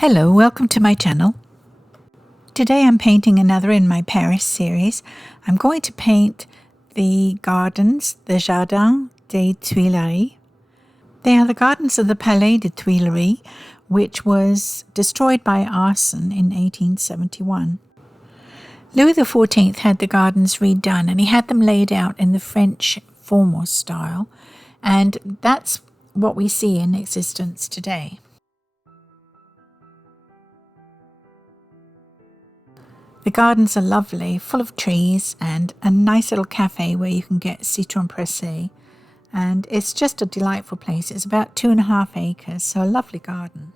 Hello, welcome to my channel. Today I'm painting another in my Paris series. I'm going to paint the gardens, the Jardin des Tuileries. They are the gardens of the Palais de Tuileries, which was destroyed by arson in 1871. Louis XIV had the gardens redone, and he had them laid out in the French formal style, and that's what we see in existence today. The gardens are lovely, full of trees and a nice little cafe where you can get citron pressé. And it's just a delightful place. It's about 2.5 acres, so a lovely garden.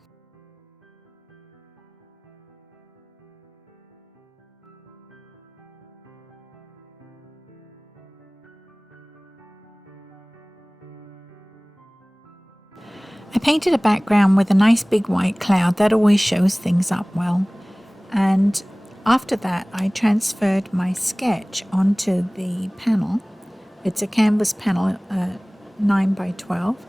I painted a background with a nice big white cloud. That always shows things up well. And after that, I transferred my sketch onto the panel. It's a canvas panel, 9 by 12.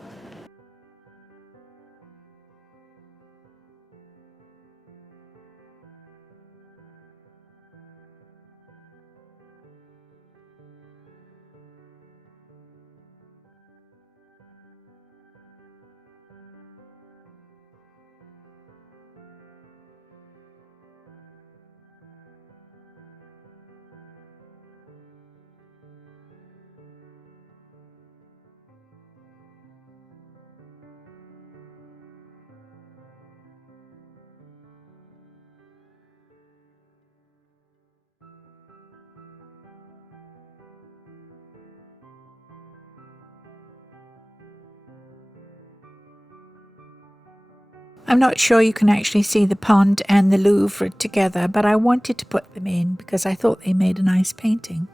I'm not sure you can actually see the pond and the Louvre together, but I wanted to put them in because I thought they made a nice painting.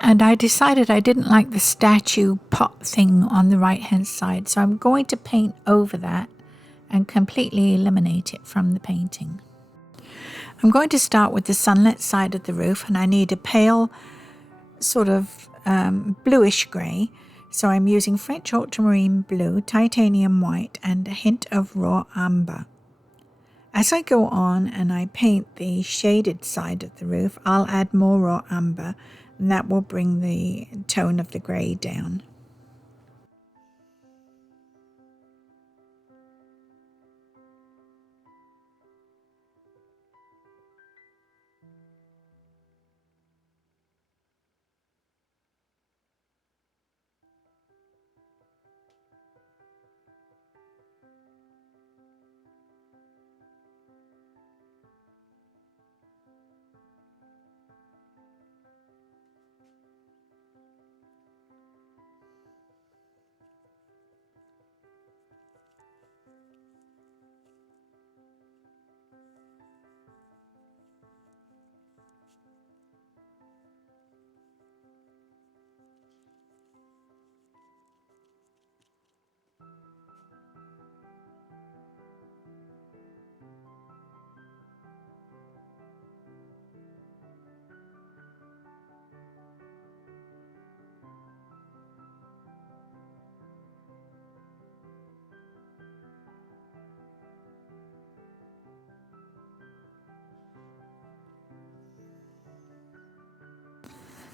And I decided I didn't like the statue pot thing on the right hand side, so I'm going to paint over that and completely eliminate it from the painting. I'm going to start with the sunlit side of the roof, and I need a pale sort of bluish grey. So I'm using French ultramarine blue, titanium white, and a hint of raw amber. As I go on and I paint the shaded side of the roof, I'll add more raw amber, and that will bring the tone of the grey down.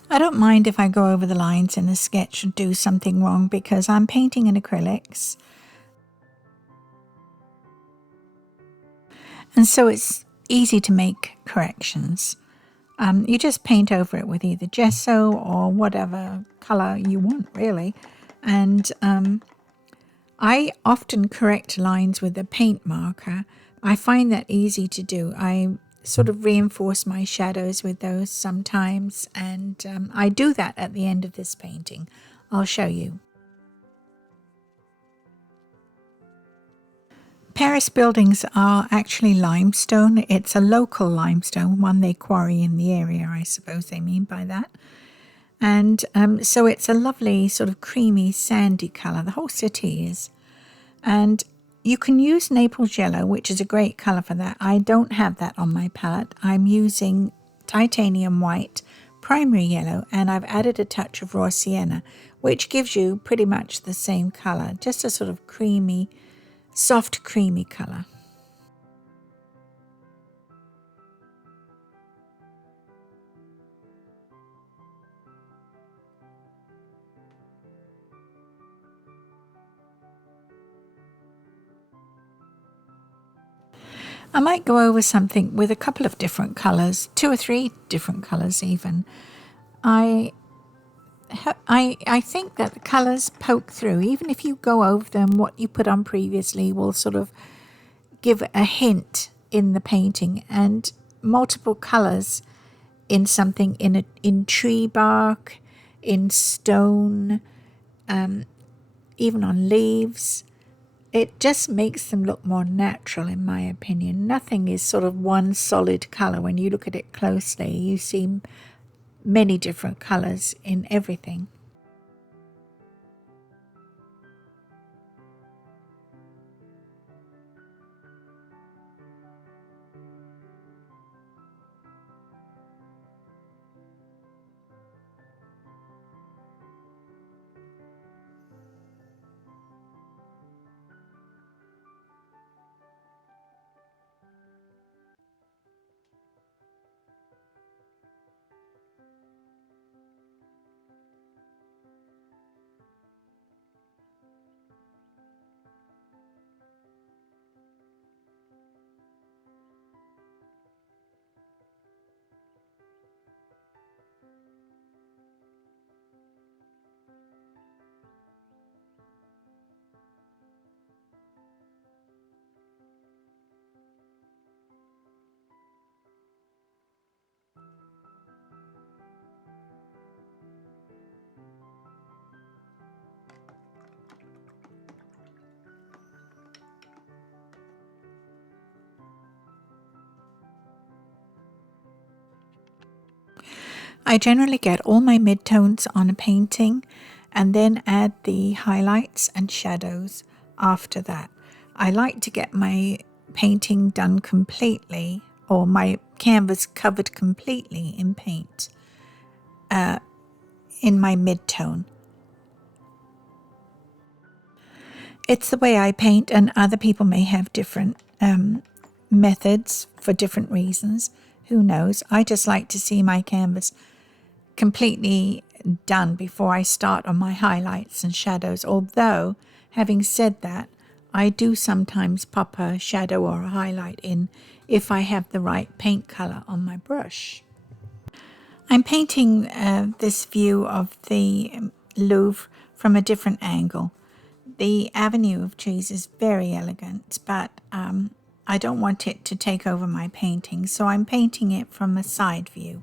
I don't mind if I go over the lines in the sketch and do something wrong because I'm painting in acrylics. And so it's easy to make corrections. You just paint over it with either gesso or whatever colour you want, really. And I often correct lines with a paint marker. I find that easy to do. I sort of reinforce my shadows with those sometimes, and I do that at the end of this painting. I'll show you. Paris buildings are actually limestone. It's a local limestone, one they quarry in the area, I suppose they mean by that. And so it's a lovely sort of creamy sandy colour. The whole city is. And you can use Naples yellow, which is a great colour for that. I don't have that on my palette. I'm using titanium white, primary yellow, and I've added a touch of raw sienna, which gives you pretty much the same colour, just a sort of creamy soft creamy colour. I might go over something with a couple of different colours, 2 or 3 different colours even. I think that the colours poke through. Even if you go over them, what you put on previously will sort of give a hint in the painting, and multiple colours in something, in tree bark, in stone, even on leaves. It just makes them look more natural, in my opinion. Nothing is sort of one solid colour. When you look at it closely, you see many different colours in everything. I generally get all my midtones on a painting and then add the highlights and shadows after that. I like to get my painting done completely, or my canvas covered completely in paint in my midtone. It's the way I paint, and other people may have different methods for different reasons. Who knows? I just like to see my canvas completely done before I start on my highlights and shadows. Although, having said that, I do sometimes pop a shadow or a highlight in if I have the right paint color on my brush. I'm painting this view of the Louvre from a different angle. The avenue of trees is very elegant, but I don't want it to take over my painting, so I'm painting it from a side view.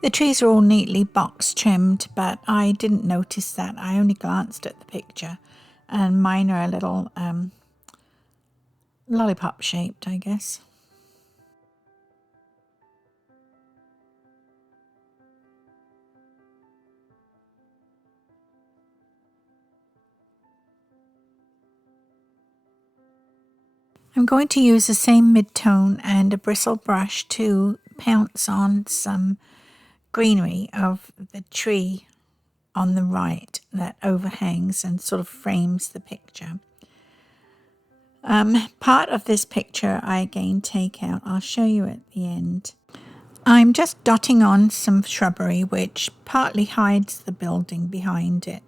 The trees are all neatly box trimmed, but I didn't notice that. I only glanced at the picture, and mine are a little lollipop shaped, I guess. I'm going to use the same mid-tone and a bristle brush to pounce on some greenery of the tree on the right that overhangs and sort of frames the picture. Part of this picture I again take out. I'll show you at the end. I'm just dotting on some shrubbery which partly hides the building behind it.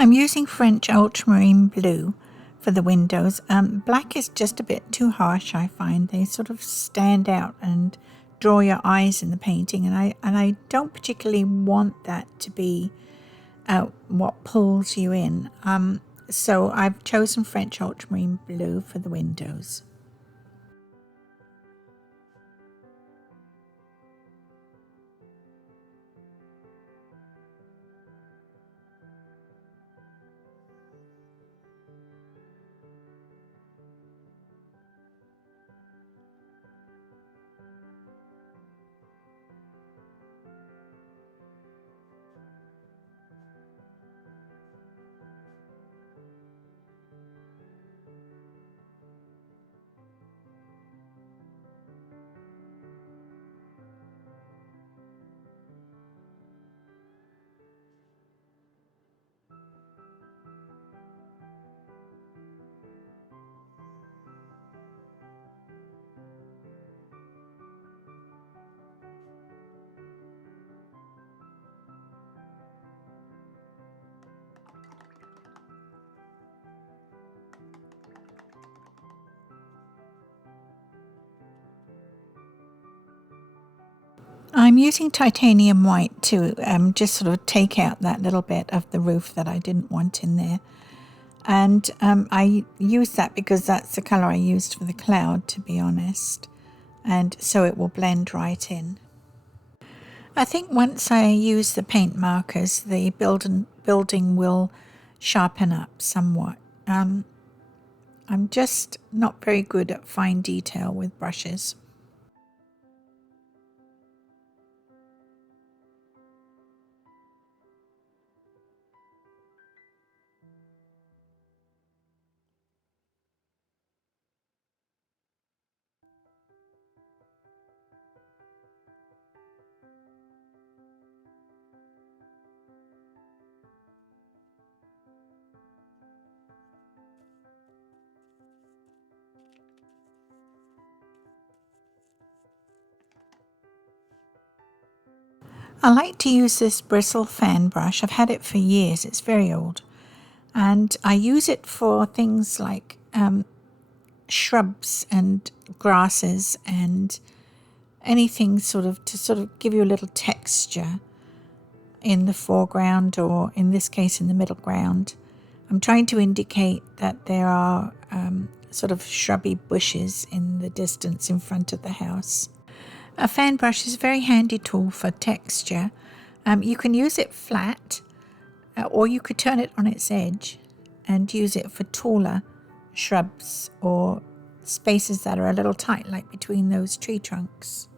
I'm using French ultramarine blue for the windows. Black is just a bit too harsh, I find. They sort of stand out and draw your eyes in the painting, and I don't particularly want that to be what pulls you in. So I've chosen French ultramarine blue for the windows. I'm using titanium white to just sort of take out that little bit of the roof that I didn't want in there. And I use that because that's the colour I used for the cloud, to be honest. And so it will blend right in. I think once I use the paint markers, the building will sharpen up somewhat. I'm just not very good at fine detail with brushes. I like to use this bristle fan brush. I've had it for years. It's very old. And I use it for things like shrubs and grasses and anything to give you a little texture in the foreground, or in this case in the middle ground. I'm trying to indicate that there are sort of shrubby bushes in the distance in front of the house. A fan brush is a very handy tool for texture. You can use it flat, or you could turn it on its edge and use it for taller shrubs or spaces that are a little tight, like between those tree trunks.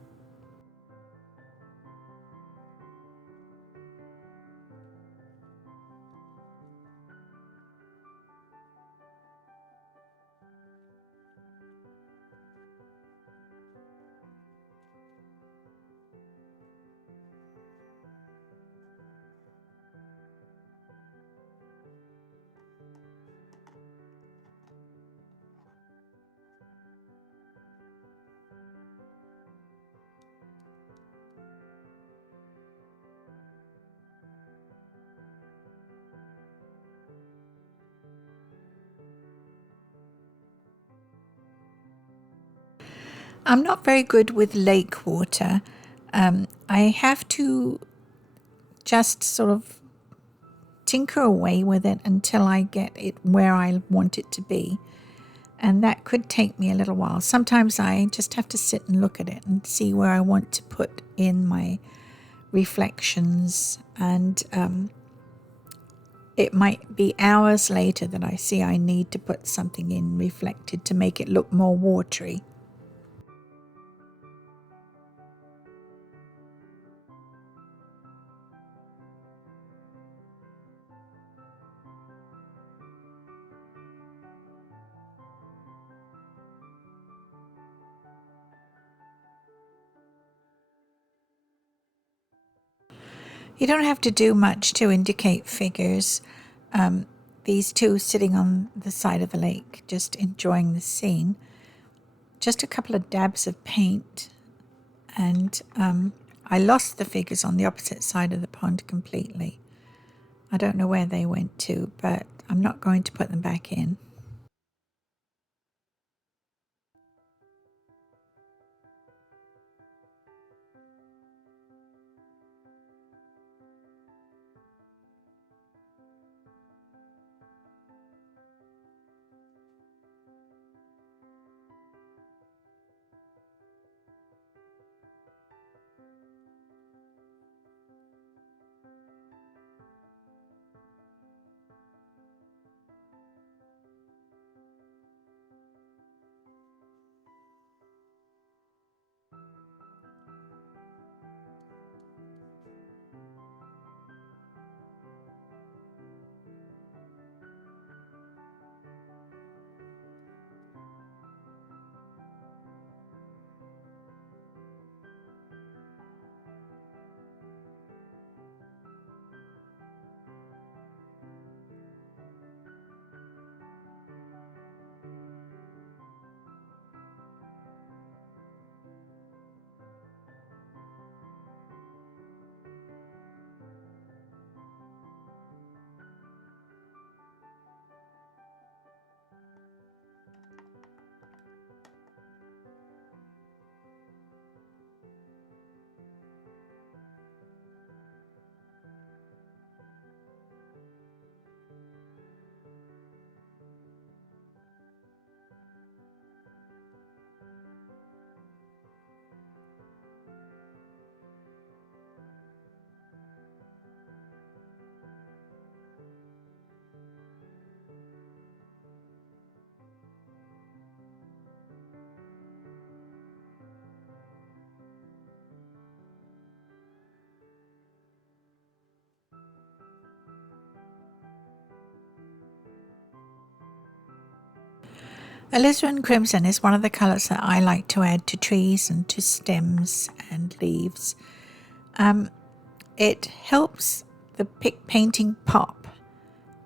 I'm not very good with lake water. I have to just sort of tinker away with it until I get it where I want it to be. And that could take me a little while. Sometimes I just have to sit and look at it and see where I want to put in my reflections. And it might be hours later that I see I need to put something in reflected to make it look more watery. You don't have to do much to indicate figures. These two sitting on the side of the lake, just enjoying the scene. Just a couple of dabs of paint, and I lost the figures on the opposite side of the pond completely. I don't know where they went to, but I'm not going to put them back in. Alizarin Crimson is one of the colours that I like to add to trees and to stems and leaves. It helps the painting pop,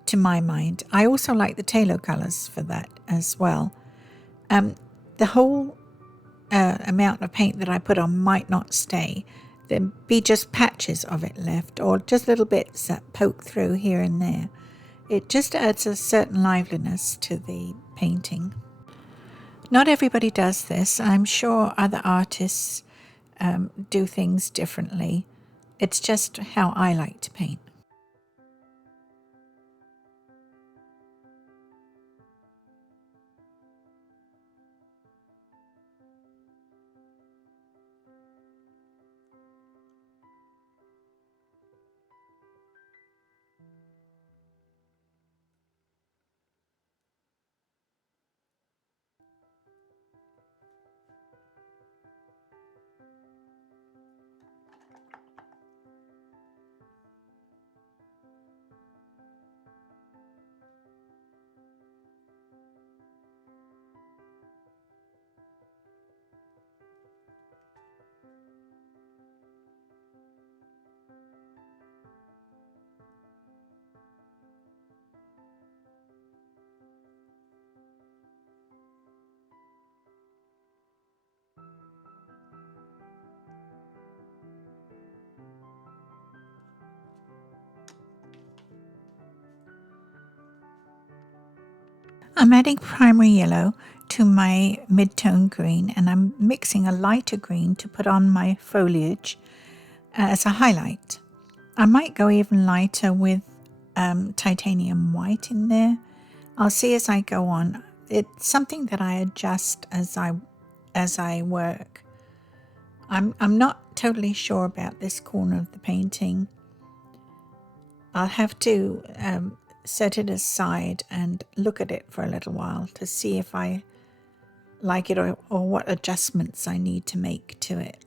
to my mind. I also like the Taylor colours for that as well. The whole amount of paint that I put on might not stay. There'd be just patches of it left, or just little bits that poke through here and there. It just adds a certain liveliness to the painting. Not everybody does this. I'm sure other artists do things differently. It's just how I like to paint. I'm adding primary yellow to my mid-tone green, and I'm mixing a lighter green to put on my foliage as a highlight. I might go even lighter with titanium white in there. I'll see as I go on. It's something that I adjust as I work. I'm not totally sure about this corner of the painting. I'll have to set it aside and look at it for a little while to see if I like it or what adjustments I need to make to it.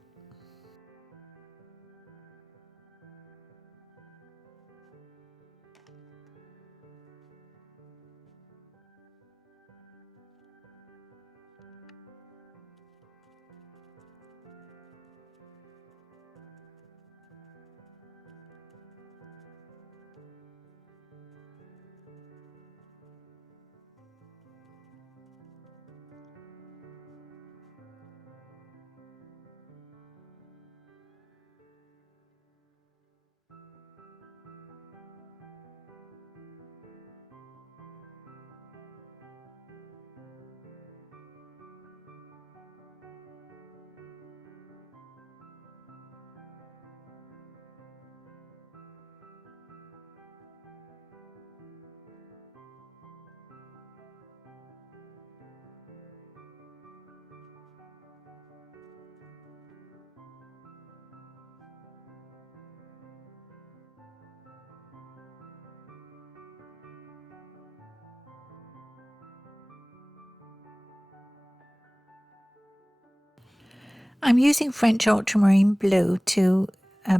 I'm using French ultramarine blue to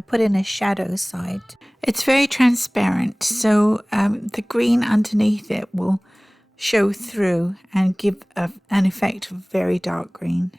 put in a shadow side. It's very transparent, so the green underneath it will show through and give an effect of very dark green.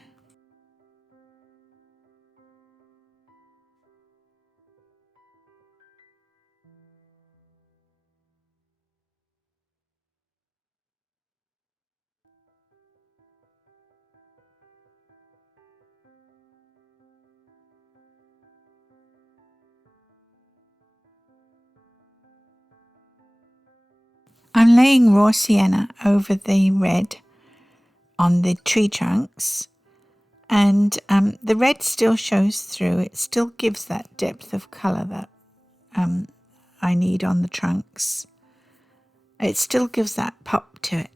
I'm laying raw sienna over the red on the tree trunks, and the red still shows through. It still gives that depth of colour that I need on the trunks. It still gives that pop to it.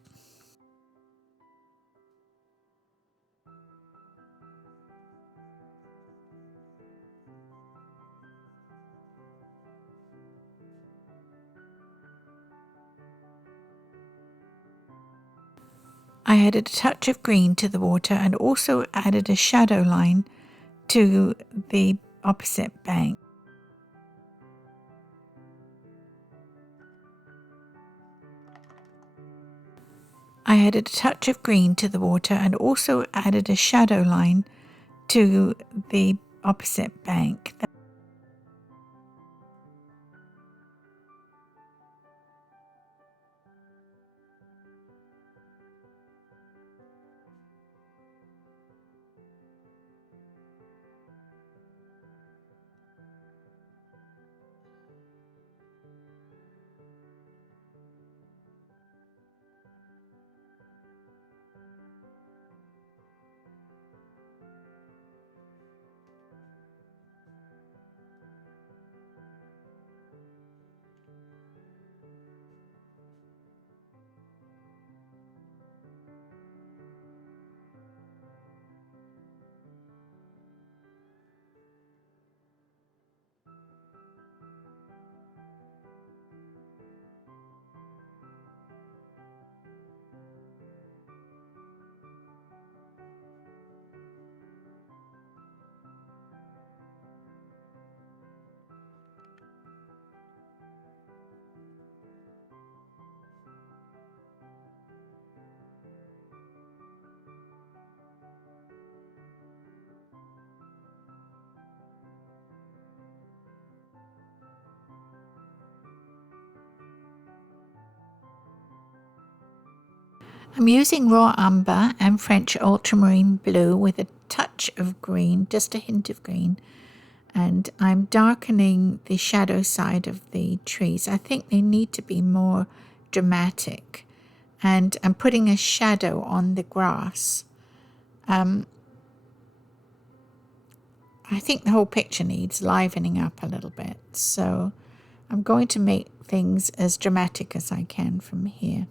I added a touch of green to the water and also added a shadow line to the opposite bank. I added a touch of green to the water and also added a shadow line to the opposite bank. I'm using raw umber and French ultramarine blue with a touch of green, just a hint of green, and I'm darkening the shadow side of the trees. I think they need to be more dramatic, and I'm putting a shadow on the grass. I think the whole picture needs livening up a little bit, so I'm going to make things as dramatic as I can from here.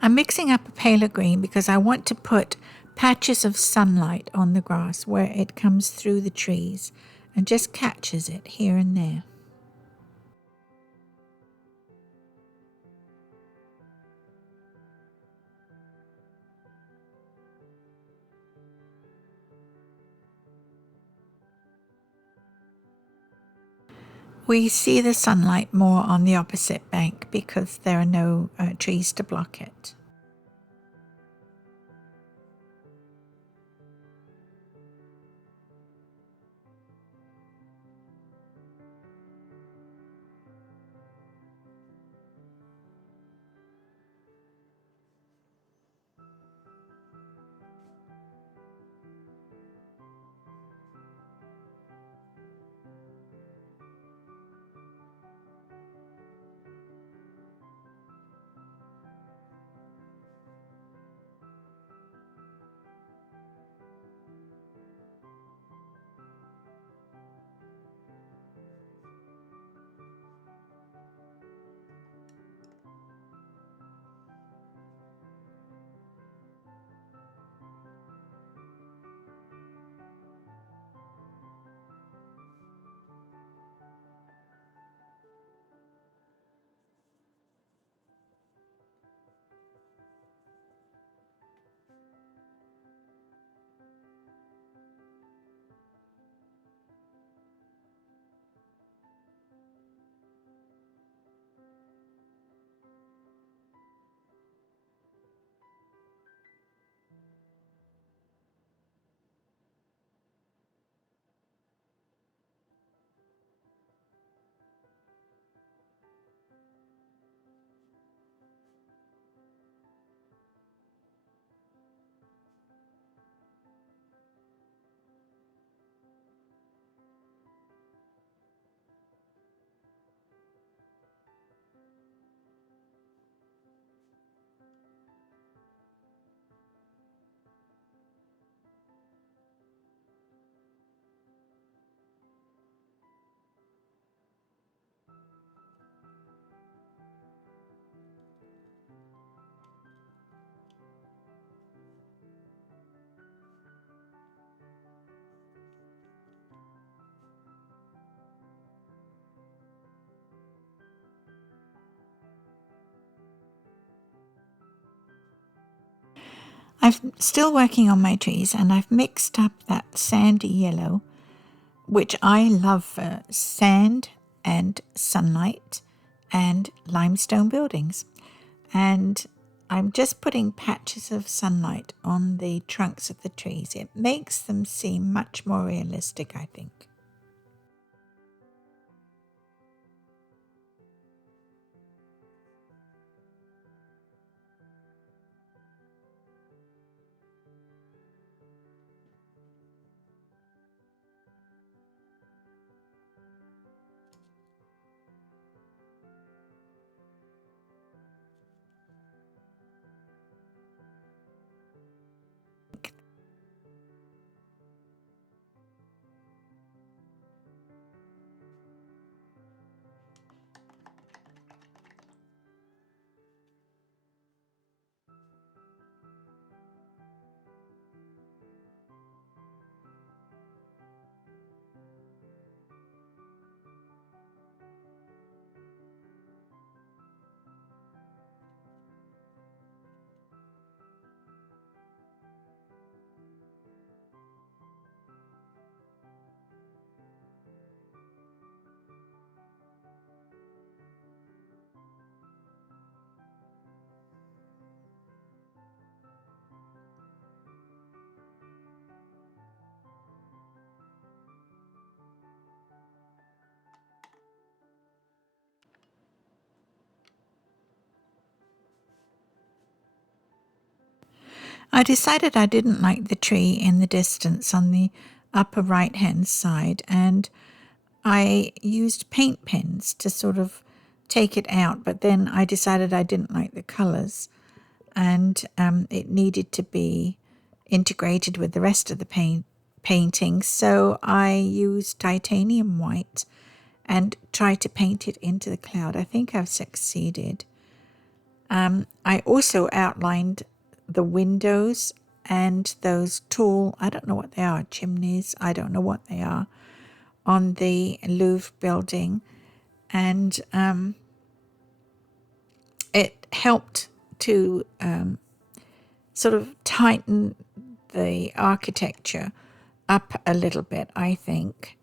I'm mixing up a paler green because I want to put patches of sunlight on the grass where it comes through the trees and just catches it here and there. We see the sunlight more on the opposite bank because there are no trees to block it. I'm still working on my trees, and I've mixed up that sandy yellow, which I love for sand and sunlight and limestone buildings. And I'm just putting patches of sunlight on the trunks of the trees. It makes them seem much more realistic, I think. I decided I didn't like the tree in the distance on the upper right hand side, and I used paint pens to sort of take it out, but then I decided I didn't like the colours, and it needed to be integrated with the rest of the painting. So I used titanium white and tried to paint it into the cloud. I think I've succeeded. I also outlined the windows and those tall, I don't know what they are, chimneys, I don't know what they are, on the Louvre building. And it helped to sort of tighten the architecture up a little bit, I think.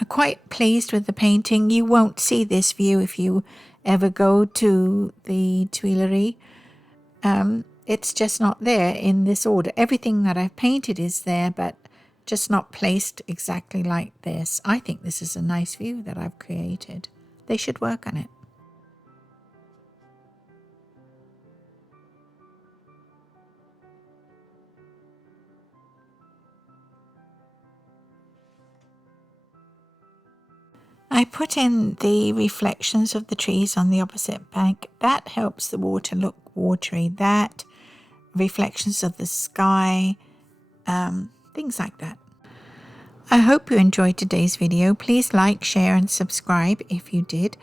I'm quite pleased with the painting. You won't see this view if you ever go to the Tuileries. It's just not there in this order. Everything that I've painted is there, but just not placed exactly like this. I think this is a nice view that I've created. They should work on it. I put in the reflections of the trees on the opposite bank. That helps the water look watery. That, reflections of the sky, things like that. I hope you enjoyed today's video. Please like, share and subscribe if you did.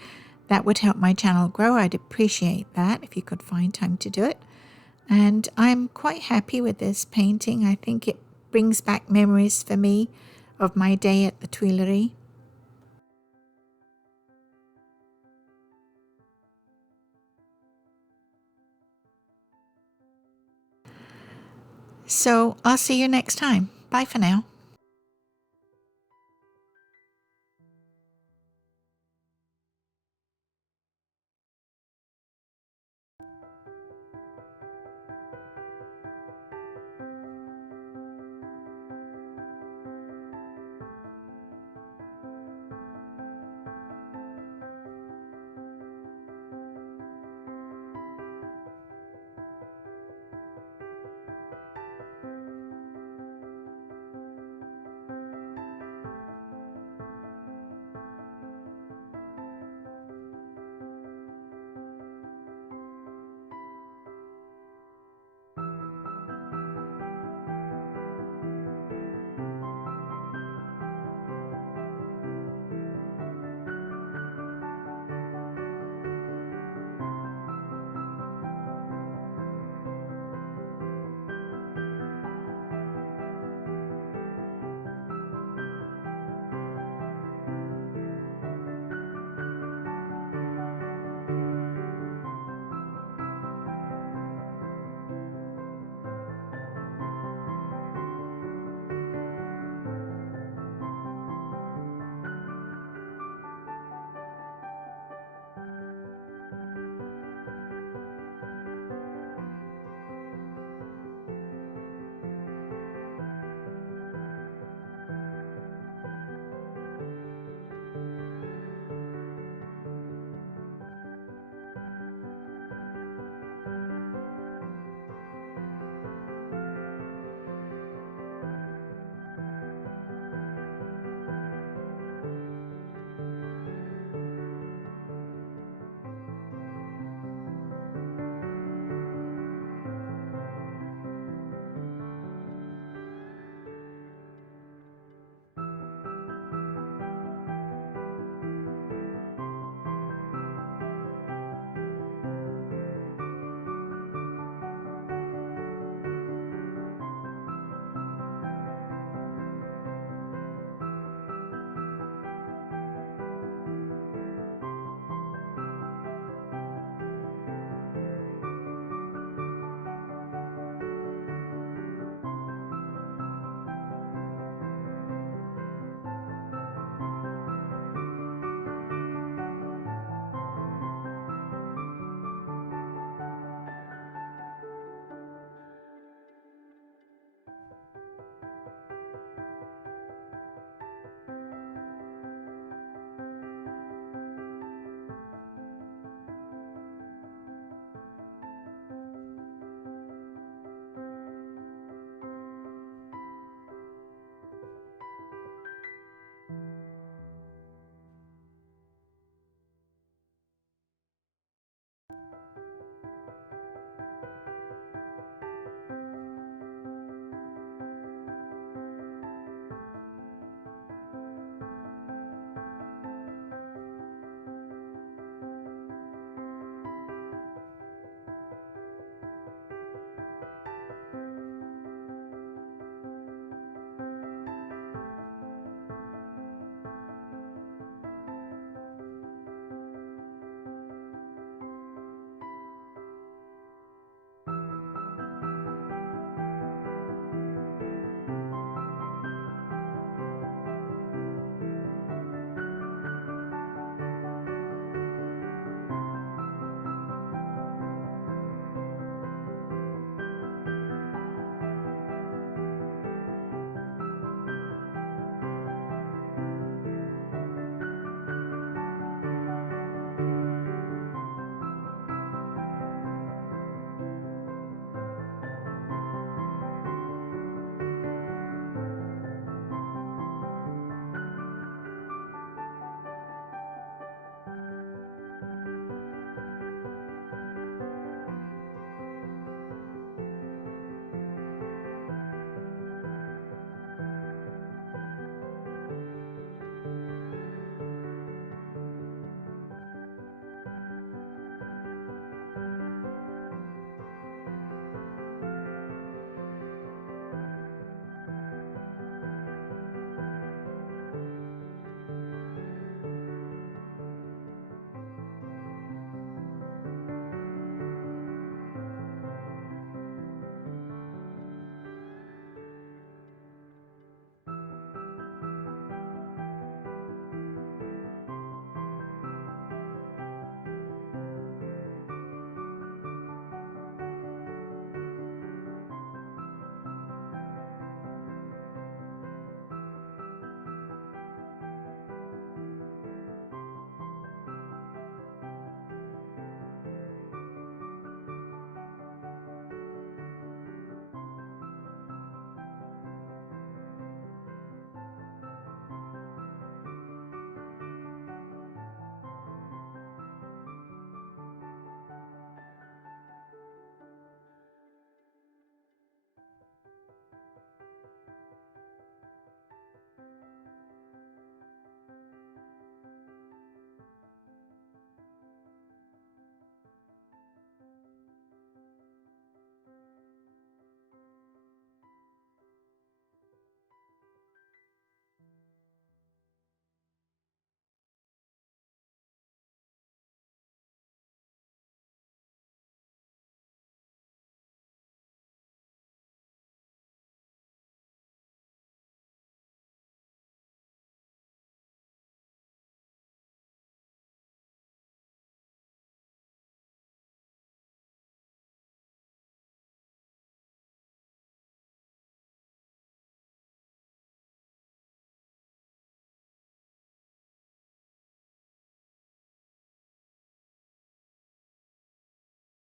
That would help my channel grow. I'd appreciate that if you could find time to do it. And I'm quite happy with this painting. I think it brings back memories for me of my day at the Tuileries. So I'll see you next time. Bye for now.